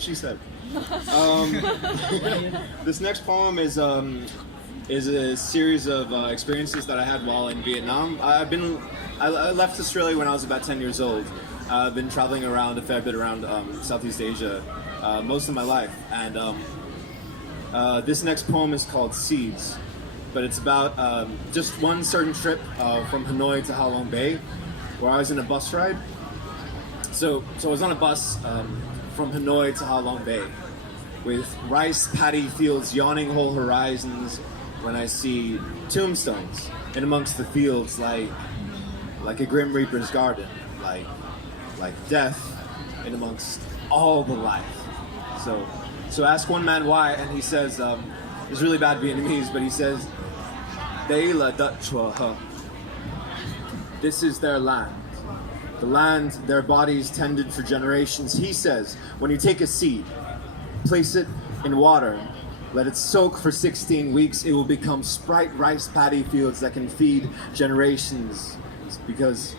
what she said. This next poem is a series of experiences that I had while in Vietnam. I left Australia when I was about 10 years old. I've been traveling around a fair bit around Southeast Asia most of my life, and this next poem is called Seeds, but it's about just one certain trip from Hanoi to Ha Long Bay, where I was in a bus ride. So I was on a bus from Hanoi to Ha Long Bay, with rice paddy fields yawning whole horizons, when I see tombstones in amongst the fields like a grim reaper's garden, like death in amongst all the life. So ask one man why, and he says, it's really bad Vietnamese, but he says, Beale this is their land. The land their bodies tended for generations. He says, when you take a seed, place it in water, let it soak for 16 weeks, it will become sprite rice paddy fields that can feed generations. Because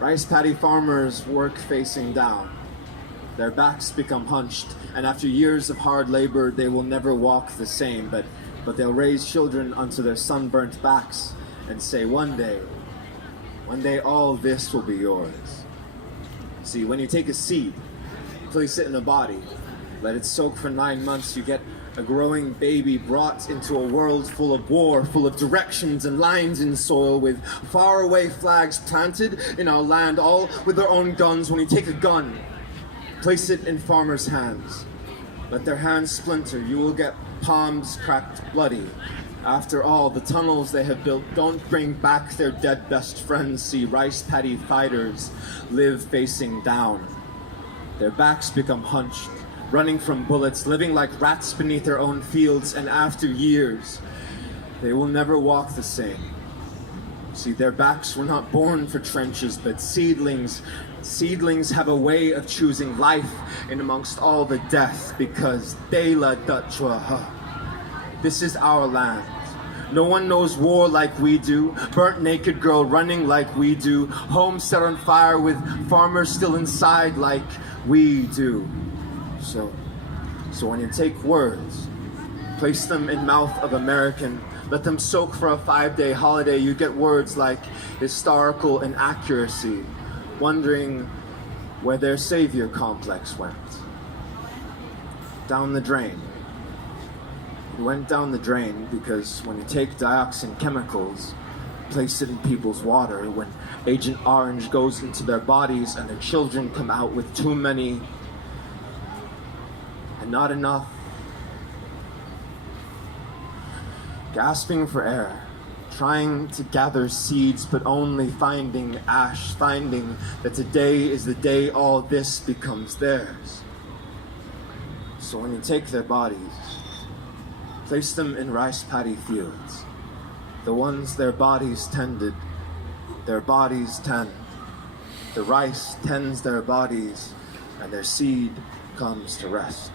rice paddy farmers work facing down. Their backs become hunched, and after years of hard labor, they will never walk the same, but they'll raise children onto their sunburnt backs and say, one day all this will be yours. See, when you take a seed, place it in a body, let it soak for 9 months, you get a growing baby brought into a world full of war, full of directions and lines in soil, with faraway flags planted in our land, all with their own guns. When you take a gun, place it in farmers' hands. Let their hands splinter, you will get palms cracked bloody. After all, the tunnels they have built don't bring back their dead best friends. See, rice paddy fighters live facing down. Their backs become hunched, running from bullets, living like rats beneath their own fields, and after years, they will never walk the same. See, their backs were not born for trenches, but seedlings have a way of choosing life in amongst all the death, because Beale this is our land. No one knows war like we do, burnt naked girl running like we do, home set on fire with farmers still inside like we do. So when you take words, place them in mouth of American, let them soak for a 5-day holiday, you get words like historical inaccuracy, wondering where their savior complex went. Down the drain. It went down the drain because when you take dioxin chemicals, place it in people's water, when Agent Orange goes into their bodies and their children come out with too many and not enough, gasping for air, trying to gather seeds but only finding ash, finding that today is the day all this becomes theirs. So when you take their bodies, place them in rice paddy fields, the ones their bodies tended, their bodies tend. The rice tends their bodies, and their seed comes to rest.